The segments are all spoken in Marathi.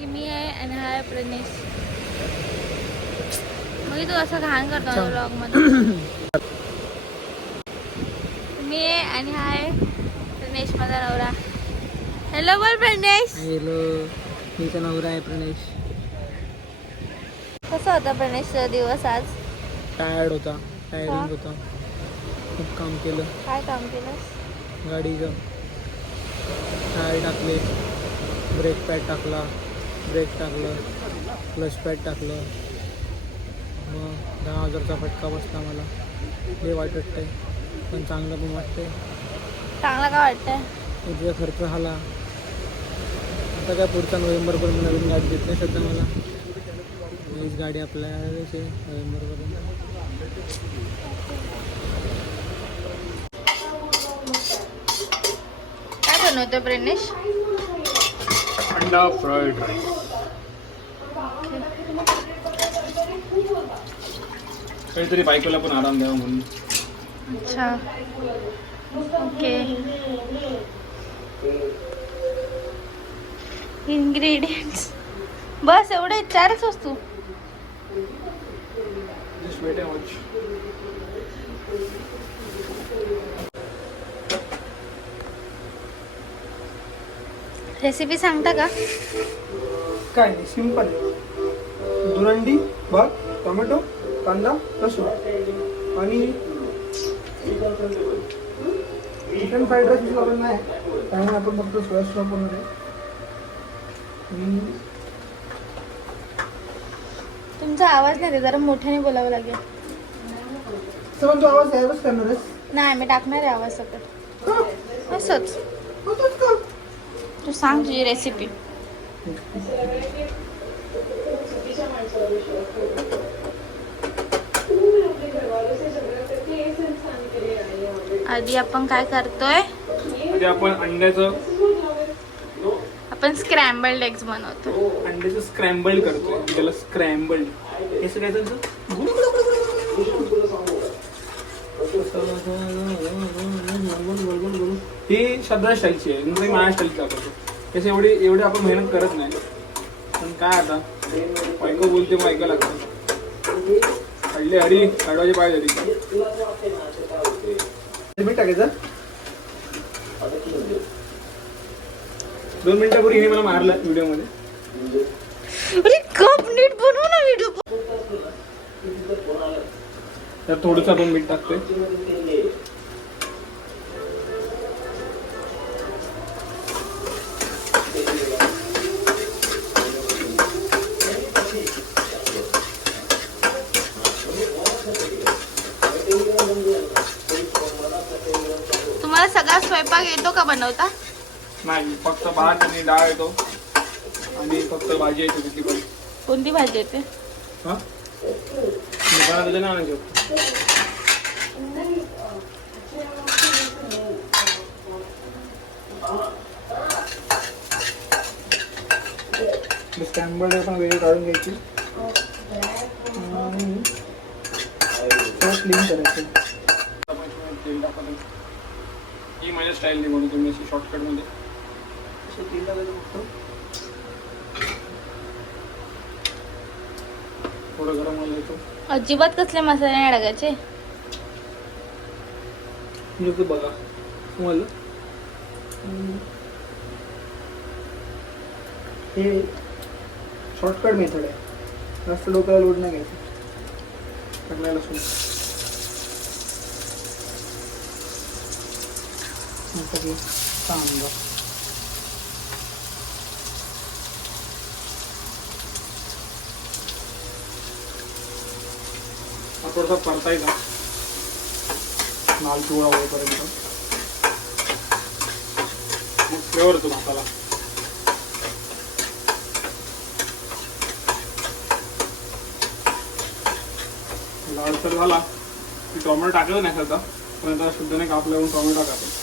ही मी आहे आणि हा आहे प्रणेश. मग तू असं घाण करतो ब्लॉग मध्ये. मी आहे आणि हा आहे प्रणेश माझा नवरा. हॅलो बोल प्रणेश. हॅलो, मीचा नवरा आहे प्रणेश. कसा होता प्रणेशचा दिवस आज? टायर्ड होता, टायर्डिंग होता. खूप काम केलं. काय काम केलंस? गाडीचं टायर टाकले, ब्रेक पॅड टाकला, ब्रेक टाकलं, क्लच पॅड टाकलं. मग 10,000चा फटका बसला मला. लय वाईट वाटतंय, पण चांगलं पण वाटतंय. चांगला काय वाटतंय? तुझा खर्च झाला. आता काय पुढच्या नोव्हेंबरपर्यंत नवीन गाडी देत नाही सध्या मला. हीच गाडी आपल्यालाच आहे नोव्हेंबरपर्यंत. काय बनवतोय प्रणेश? अंडा फ्राईड राईस. काहीतरी बायकोला पण आराम द्यावा म्हणून. अच्छा, ओके. इन्ग्रेडियंट्स बस एवढे 4च वस्तू. Just wait and watch. Recipe सांगता का? काय नाही, सिंपल. दुरंडी, भात, टोमॅटो, कांदा, लसूण आणि चिकन फ्राईड राईस वगैरे नाही, त्यामुळे आपण फक्त सोया सॉस बनवणार आहे. तुमचा आवाज नाही येत, जरा मोठ्याने बोलावं लागेल. पण तू आवाज यायलाच करणार आहेस? नाही, मी टाकणार आहे आवाज सकट. का? असंच होतंच का? तू सांग तुझी रेसिपी. आधी आपण काय करतोय? आधी आपण आपण स्क्रॅम्बल्ड एग्स बनवतो. अंड्याचं स्क्रॅम्बल करतोय. त्याला स्क्रॅम्बल्ड कसं काय त्यांचं? ही शब्दा स्टाईलची आहे, नंतर माझ्या स्टाईलची वापरतो. तसे एवढे आपण मेहनत करत नाही, पण काय आता बायको बोलते मग ऐकायला लागतं. हल्ली हरी काढवायचे पाहिजे तरी. मीठ टाकायचं. 2 मिनिटापूर्वी हिने मला मारलं व्हिडिओमध्ये. अरे कप नीट बनव ना व्हिडिओ. तर थोडंसं आपण मीठ टाकतोय. तुम्हाला सगळा स्वयंपाक येतो का बनवता? नाही, फक्त भात आणि डाळ येतो आणि फक्त भाजी येते तिथली पण. कोणती भाजी येते? हां, दुकानात तुझ्या नाव नाही. स्टँबर्ड आपण वेळ काढून घ्यायची आणि क्लीन करायचं. ही माझ्या स्टाईलने बनवतो मी अशी शॉर्टकटमध्ये. तेल टाकायचं फक्त. थोडं गरम व्हायला येतो. अजिबात कसले मसाले नाही टाकायचे. म्हणजे बघा तुम्हाला हे शॉर्टकट मेथड आहे, जास्त डोक्याला लोड नाही घ्यायचं. टाकलेलं लसूण कांदा, थोडासा परतायचा लाल पिवळा होईपर्यंत. मग फ्लेवर येतो भाताला. लालसर झाला की टोमॅटो टाकलं नाही सध्या, पण आता शुद्धने कापल्यावर टोमॅटो टाकायचं.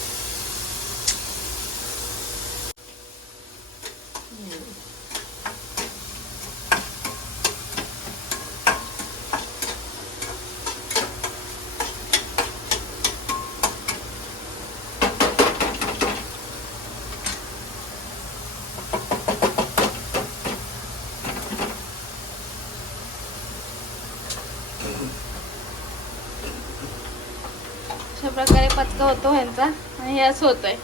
पचका होतो ह्यांचा आणि हे असं होतंय.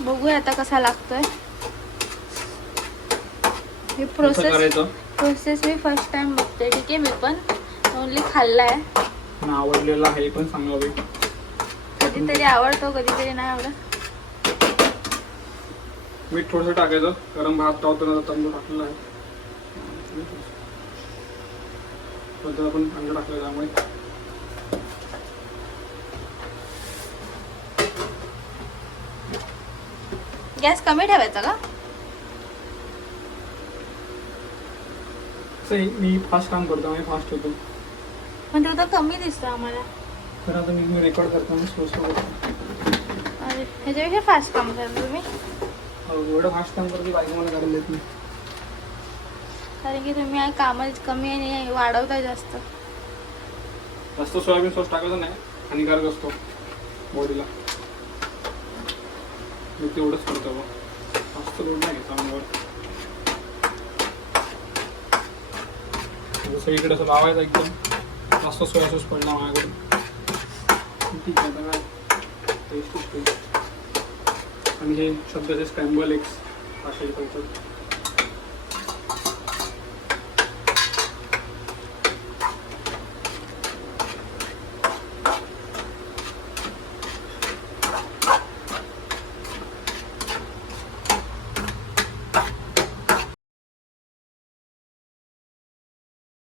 बघूया आता कसा लागतोय. ही प्रोसेस मी फर्स्ट टाइम बघते. ठीक आहे, मी पण ओनली खाल्लाय. मला आवडलेला आहे पण सांगावे. कधीतरी आवडतो, कधीतरी नाही आवडत. मीठ थोडंसं टाकायचं. गरम भात तावताना तांदूळ टाकलेला आहे. आपण तांदूळ टाकलं त्यामुळे गॅस कमी ठेवायचा का? मी फास्ट काम करतो, आम्ही फास्ट होतो. पण तो तर कमी दिसतो आम्हाला. तर आता मी रेकॉर्ड करताना स्लो करतो. अरे ह्याच्यापेक्षा फास्ट काम करता तुम्ही. एवढं फास्ट काम करतो बायको मला करायला देत नाही. कारण की तुम्ही काम कमी आणि वाढवता जास्त. जास्त सोयाबीन सॉस टाकायचं नाही, हानिकारक असतो बॉडीला. मी तेवढंच करतो बघ, जास्त लोड नाही घेतो अंगावर. सगळीकडे असं लावायचं एकदम. जास्त सोया सॉस पडला माझ्याकडे. ठीक आहे, आता काय टेस्ट. आणि हे शब्दाचे स्क्रॅम्बल एग्स असे करतात.